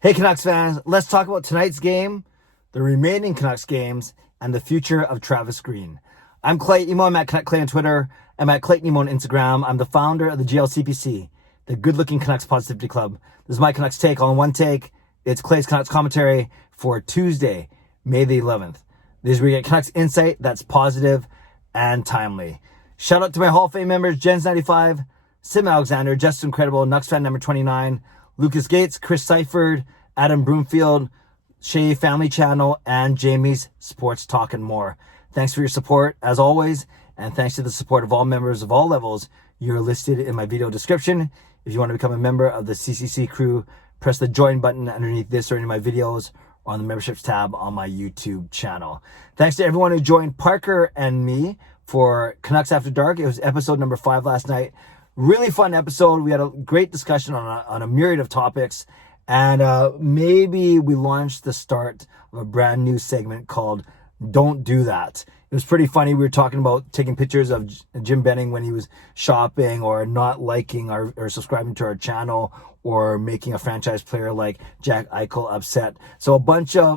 Hey Canucks fans, let's talk about tonight's game, the remaining Canucks games, and the future of Travis Green. I'm Clay Emo. I'm at Canuck Clay on Twitter. I'm at Clayton Emo on Instagram. I'm the founder of the GLCPC, the Good Looking Canucks Positivity Club. This is my Canucks take. All in one take. It's Clay's Canucks commentary for Tuesday, May the 11th. This is where you get Canucks insight that's positive and timely. Shout out to my Hall of Fame members, Jens95, simalexander, Just Incredible, nucksfan number 29, Lucas Gates, Chris Seifried, Adam Broomfield, Shea Family Channel, and Jamie's Sports Talk and more. Thanks for your support, as always, and thanks to the support of all members of all levels. You're listed in my video description. If you want to become a member of the CCC Crew, press the join button underneath this or any of my videos or on the memberships tab on my YouTube channel. Thanks to everyone who joined Parker and me for Canucks After Dark. It was episode number 5 last night. Really fun episode. We had a great discussion on a myriad of topics, and maybe we launched the start of a brand new segment called Don't Do That. It was pretty funny. We were talking about taking pictures of Jim Benning when he was shopping, or not liking or subscribing to our channel, or making a franchise player like Jack Eichel upset. So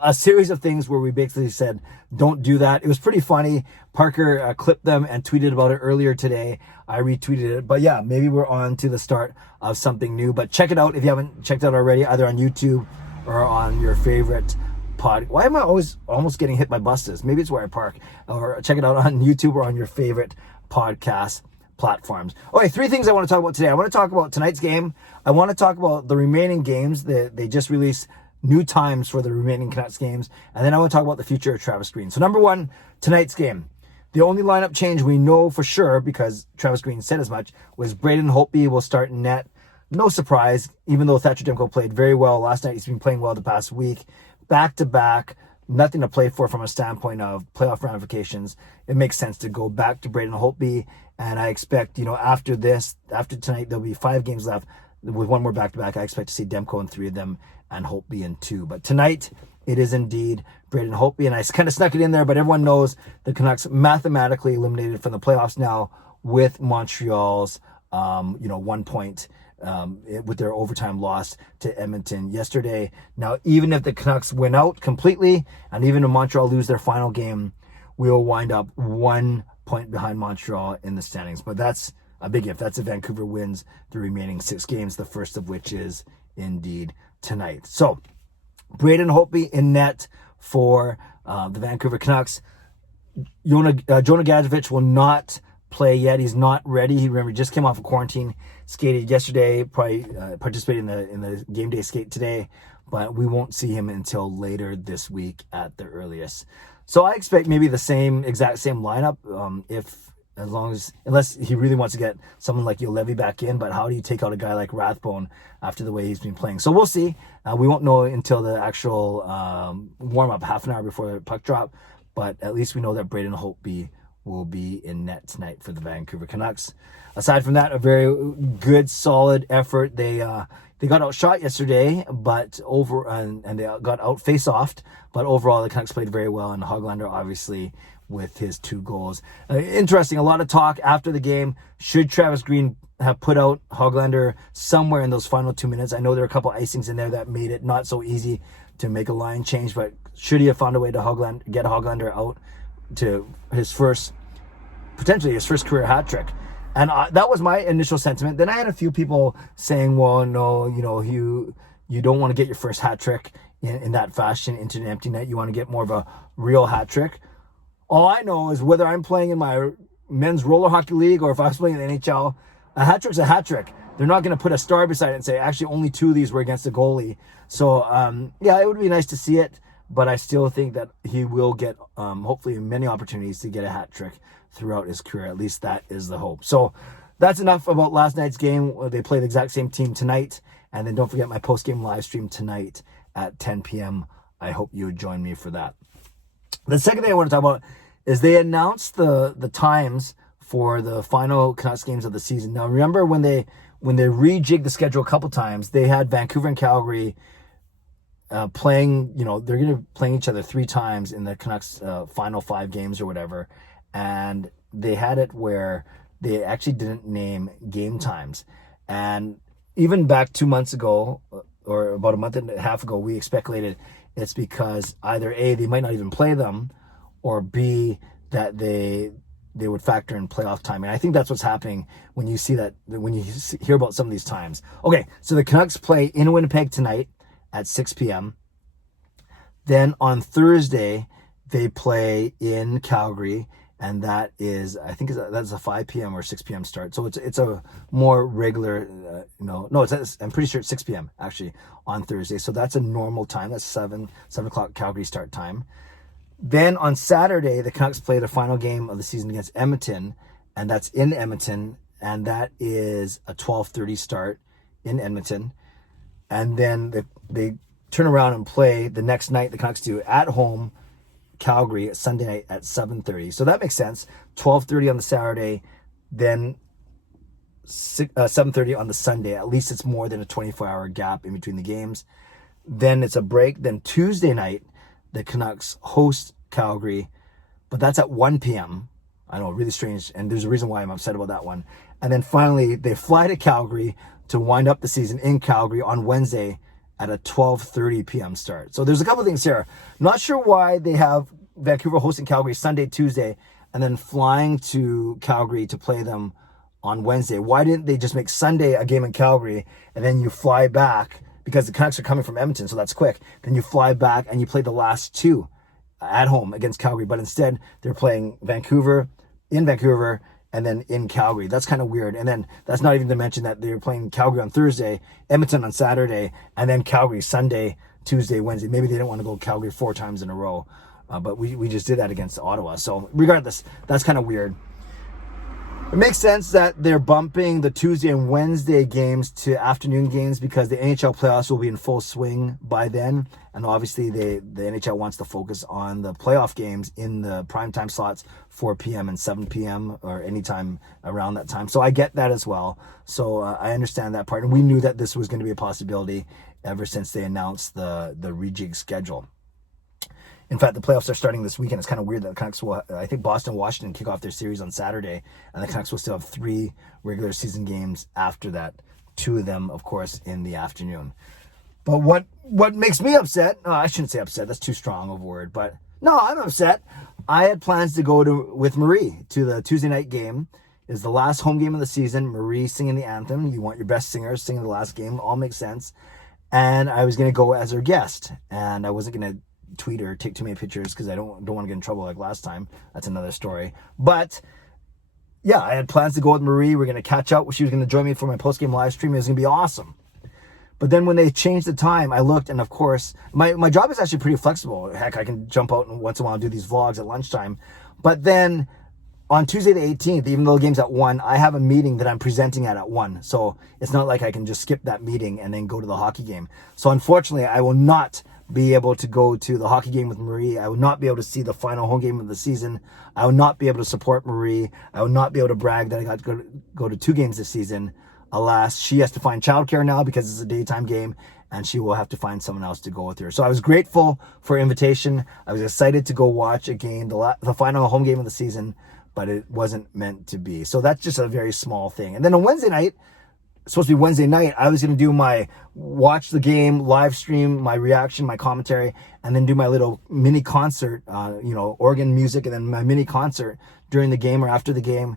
a series of things where we basically said, don't do that. It was pretty funny. Parker clipped them and tweeted about it earlier today. I retweeted it. But yeah, maybe we're on to the start of something new. But check it out if you haven't checked it out already, either on YouTube or on your favorite pod. Why am I always almost getting hit by buses? Maybe it's where I park. Or check it out on YouTube or on your favorite podcast platforms. Okay, 3 things I want to talk about today. I want to talk about tonight's game. I want to talk about the remaining games. They just released new times for the remaining Canucks games. And then I want to talk about the future of Travis Green. So number 1, tonight's game. The only lineup change we know for sure, because Travis Green said as much, was Braden Holtby will start in net. No surprise, even though Thatcher Demko played very well last night. He's been playing well the past week. Back-to-back, nothing to play for from a standpoint of playoff ramifications. It makes sense to go back to Braden Holtby. And I expect, after tonight, there'll be 5 games left. With one more back-to-back, I expect to see Demko in 3 of them and Holtby in 2. But tonight, it is indeed Braden Holtby. And I kind of snuck it in there, but everyone knows the Canucks mathematically eliminated from the playoffs now with Montreal's, 1 point with their overtime loss to Edmonton yesterday. Now, even if the Canucks win out completely, and even if Montreal lose their final game, we'll wind up 1 point behind Montreal in the standings. But that's a big if. That's if Vancouver wins the remaining 6 games, the first of which is indeed tonight. So, Braden Holtby in net for the Vancouver Canucks. Jonah Gadjevich will not play yet. He's not ready. He just came off of quarantine, skated yesterday, probably participated in the game day skate today, but we won't see him until later this week at the earliest. So I expect maybe the exact same lineup, unless he really wants to get someone like Levy back in. But how do you take out a guy like Rathbone after the way he's been playing? So we'll see. We won't know until the actual warm-up, half an hour before the puck drop. But at least we know that Braden Holtby will be in net tonight for the Vancouver Canucks. Aside from that, a very good, solid effort. They got outshot yesterday, but and they got out face-offed. But overall, the Canucks played very well, and Hoglander obviously with his 2 goals. Interesting, a lot of talk after the game. Should Travis Green have put out Hoglander somewhere in those final 2 minutes? I know there are a couple icings in there that made it not so easy to make a line change, but should he have found a way to get Hoglander out to potentially his first career hat trick? And that was my initial sentiment. Then I had a few people saying, well, no, you don't want to get your first hat trick in that fashion into an empty net. You want to get more of a real hat trick. All I know is whether I'm playing in my men's roller hockey league or if I was playing in the NHL, a hat trick's a hat trick. They're not going to put a star beside it and say, actually, only 2 of these were against the goalie. So, it would be nice to see it, but I still think that he will get, hopefully, many opportunities to get a hat trick throughout his career. At least that is the hope. So that's enough about last night's game. They play the exact same team tonight. And then don't forget my post-game live stream tonight at 10 p.m. I hope you would join me for that. The second thing I want to talk about is they announced the times for the final Canucks games of the season. Now, remember when they rejigged the schedule a couple times, they had Vancouver and Calgary playing, they're going to be playing each other 3 times in the Canucks final 5 games or whatever. And they had it where they actually didn't name game times. And even back 2 months ago, or about a month and a half ago, we speculated it's because either A, they might not even play them, or B, that they would factor in playoff timing. I think that's what's happening when you see that, when you hear about some of these times. Okay, so the Canucks play in Winnipeg tonight at 6 p.m. Then on Thursday, they play in Calgary, and that is, I think that's a 5 p.m. or 6 p.m. start. So it's a more regular, I'm pretty sure it's 6 p.m. actually on Thursday. So that's a normal time. That's 7 o'clock Calgary start time. Then on Saturday, the Canucks play their final game of the season against Edmonton, and that's in Edmonton, and that is a 12:30 start in Edmonton. And then they turn around and play the next night, the Canucks do, at home, Calgary, Sunday night at 7:30. So that makes sense. 12:30 on the Saturday, then 7:30 on the Sunday. At least it's more than a 24-hour gap in between the games. Then it's a break. Then Tuesday night, the Canucks host Calgary, but that's at 1 p.m. I know, really strange, and there's a reason why I'm upset about that one. And then finally, they fly to Calgary to wind up the season in Calgary on Wednesday at a 12:30 p.m. start. So there's a couple of things here. Not sure why they have Vancouver hosting Calgary Sunday, Tuesday, and then flying to Calgary to play them on Wednesday. Why didn't they just make Sunday a game in Calgary, and then you fly back, because the Canucks are coming from Edmonton, so that's quick. Then you fly back and you play the last two at home against Calgary. But instead, they're playing Vancouver, and then in Calgary. That's kind of weird. And then that's not even to mention that they're playing Calgary on Thursday, Edmonton on Saturday, and then Calgary Sunday, Tuesday, Wednesday. Maybe they didn't want to go Calgary 4 times in a row. But we just did that against Ottawa. So regardless, that's kind of weird. It makes sense that they're bumping the Tuesday and Wednesday games to afternoon games because the NHL playoffs will be in full swing by then. And obviously the NHL wants to focus on the playoff games in the primetime slots, 4 p.m. and 7 p.m. or anytime around that time. So I get that as well. So I understand that part. And we knew that this was going to be a possibility ever since they announced the rejig schedule. In fact, the playoffs are starting this weekend. It's kind of weird that the Canucks will, I think Boston and Washington kick off their series on Saturday, and the Canucks will still have 3 regular season games after that. 2 of them, of course, in the afternoon. But what makes me upset, I shouldn't say upset, that's too strong of a word, but no, I'm upset. I had plans to go with Marie to the Tuesday night game. It's the last home game of the season. Marie singing the anthem. You want your best singers singing the last game. All makes sense. And I was going to go as her guest, and I wasn't going to tweet or take too many pictures because I don't want to get in trouble like last time. That's another story. But yeah, I had plans to go with Marie. We're going to catch up. She was going to join me for my post-game live stream. It was going to be awesome. But then when they changed the time, I looked, and of course, my job is actually pretty flexible. Heck, I can jump out and once in a while and do these vlogs at lunchtime. But then on Tuesday the 18th, even though the game's at 1, I have a meeting that I'm presenting at 1. So it's not like I can just skip that meeting and then go to the hockey game. So unfortunately, I will not be able to go to the hockey game with Marie. I will not be able to see the final home game of the season. I will not be able to support Marie. I will not be able to brag that I got to go to 2 games this season. Alas, she has to find childcare now because it's a daytime game, and she will have to find someone else to go with her. So I was grateful for her invitation. I was excited to go watch a game, the final home game of the season, but it wasn't meant to be. So that's just a very small thing. And then on Wednesday night, supposed to be Wednesday night, I was going to do my watch the game, live stream, my reaction, my commentary, and then do my little mini concert, organ music, and then my mini concert during the game or after the game.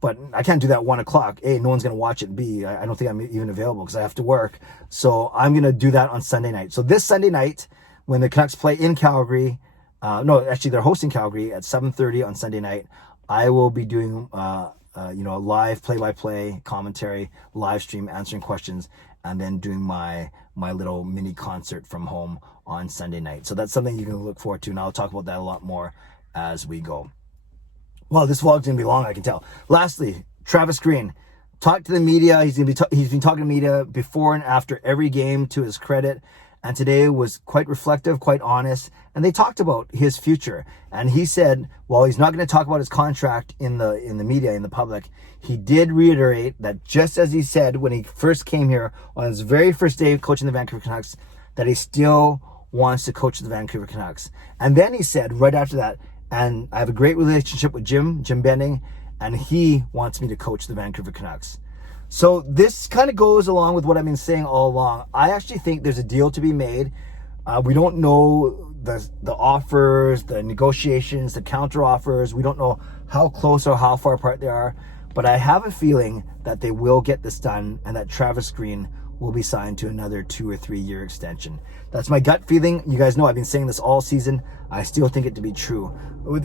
But I can't do that 1 o'clock. A, no one's going to watch it. B, I don't think I'm even available because I have to work. So I'm going to do that on Sunday night. So this Sunday night, when the Canucks play in Calgary, they're hosting Calgary at 7:30 on Sunday night, I will be doing a live play-by-play commentary, live stream, answering questions, and then doing my little mini concert from home on Sunday night. So that's something you can look forward to, and I'll talk about that a lot more as we go. Well, this vlog's going to be long, I can tell. Lastly, Travis Green. Talked to the media. He's been talking to media before and after every game, to his credit. And today was quite reflective, quite honest. And they talked about his future. And he said, while he's not going to talk about his contract in the media, in the public, he did reiterate that just as he said when he first came here on his very first day of coaching the Vancouver Canucks, that he still wants to coach the Vancouver Canucks. And then he said right after that, and I have a great relationship with Jim Bending, and he wants me to coach the Vancouver Canucks. So this kind of goes along with what I've been saying all along. I actually think there's a deal to be made. We don't know the offers, the negotiations, the counter offers. We don't know how close or how far apart they are. But I have a feeling that they will get this done and that Travis Green will be signed to another 2 or 3 year extension. That's my gut feeling. You guys know I've been saying this all season. I still think it to be true.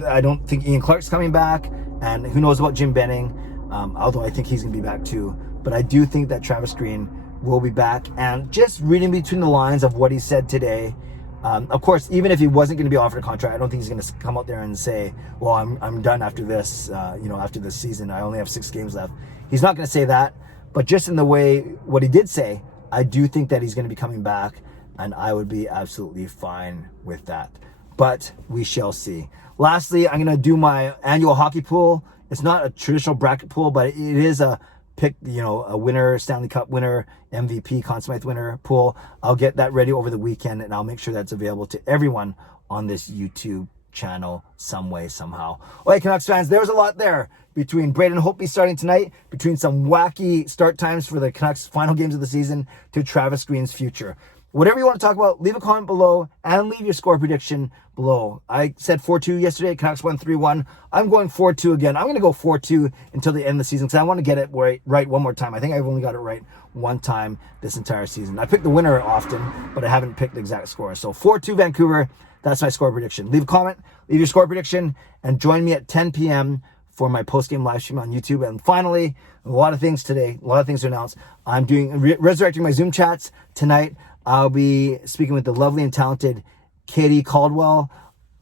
I don't think Ian Clark's coming back, and who knows about Jim Benning, although I think he's going to be back too. But I do think that Travis Green will be back. And just reading between the lines of what he said today, of course, even if he wasn't going to be offered a contract, I don't think he's going to come out there and say, well, I'm done after this, after this season. I only have 6 games left. He's not going to say that. But just in the way, what he did say, I do think that he's going to be coming back, and I would be absolutely fine with that. But we shall see. Lastly, I'm going to do my annual hockey pool. It's not a traditional bracket pool, but it is a pick, a winner, Stanley Cup winner, MVP, Conn Smythe winner pool. I'll get that ready over the weekend, and I'll make sure that's available to everyone on this YouTube channel some way, somehow. Okay, Canucks fans, there's a lot there. Between Braden Holtby starting tonight, between some wacky start times for the Canucks' final games of the season, to Travis Green's future. Whatever you want to talk about, leave a comment below and leave your score prediction below. I said 4-2 yesterday. Canucks won 3-1. I'm going 4-2 again. I'm going to go 4-2 until the end of the season because I want to get it right one more time. I think I've only got it right one time this entire season. I pick the winner often, but I haven't picked the exact score. So 4-2 Vancouver. That's my score prediction. Leave a comment, leave your score prediction, and join me at 10 p.m. for my post-game live stream on YouTube. And finally, a lot of things today, a lot of things to announce. I'm doing resurrecting my Zoom chats tonight. I'll be speaking with the lovely and talented Katie Caldwell,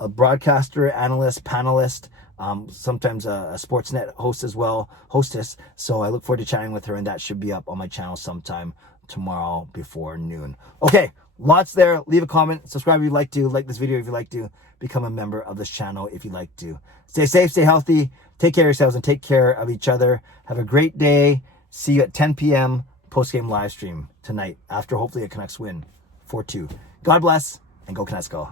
a broadcaster, analyst, panelist, sometimes a Sportsnet host as well, hostess. So I look forward to chatting with her, and that should be up on my channel sometime tomorrow before noon. Okay, lots there. Leave a comment, subscribe if you'd like to, like this video if you'd like to, become a member of this channel if you'd like to. Stay safe, stay healthy, take care of yourselves, and take care of each other. Have a great day. See you at 10 p.m. post-game live stream tonight after hopefully a Canucks win 4-2. God bless, and go Canucks go.